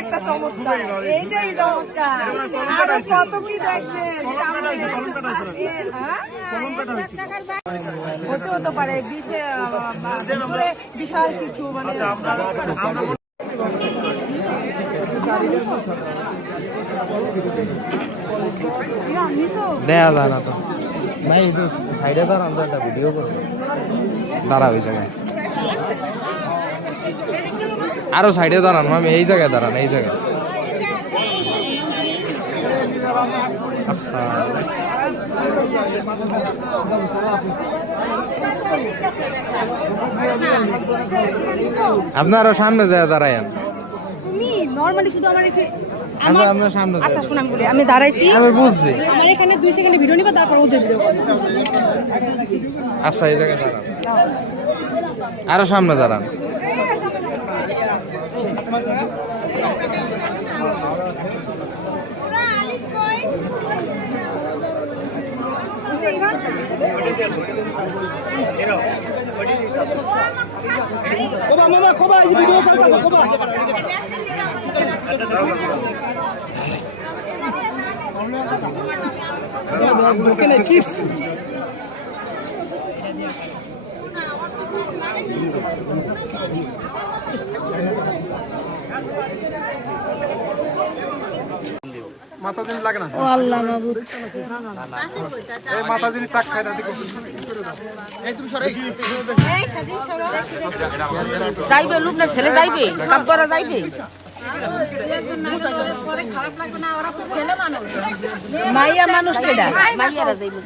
একটা চমৎকার, এইটাই চমৎকার। আরো কত কি দেখবেন, হতে পারে বিচে বিশাল কিছু মানে দেয়া যায় না তো ভাই, একটু সাইডে দাঁড়ান তো, একটা ভিডিও করবো। দাঁড়া ওই জায়গায়, আরো সাইডে দাঁড়ান আমি, এই জায়গায় দাঁড়ান, এই জায়গায়। আপনারও সামনে যায় দাঁড়ায়েন। তুমি নরমালি শুধু আমার আচ্ছা আপনার সামনে, আচ্ছা শুনাম বলি, আমি দাঁড়াইছি, আমি বুঝছি। আমার এখানে 2 সেকেন্ডে ভিডিও নিবা, তারপর ওদের ভিডিও করব। আচ্ছা এই জায়গায় দাঁড়ান, আরো সামনে দাঁড়ান। মাথা দিন লাগে না, ও আল্লাহ মাবুদ, এই মাথা দিন টাক খায় না, দেখো এই তুমি সরে যাইবে, লুবনা ছেলে যাইবে, কাম করা যাইবে, মাইয়া মানুষ কেডা, মাইয়ারা যাইবে।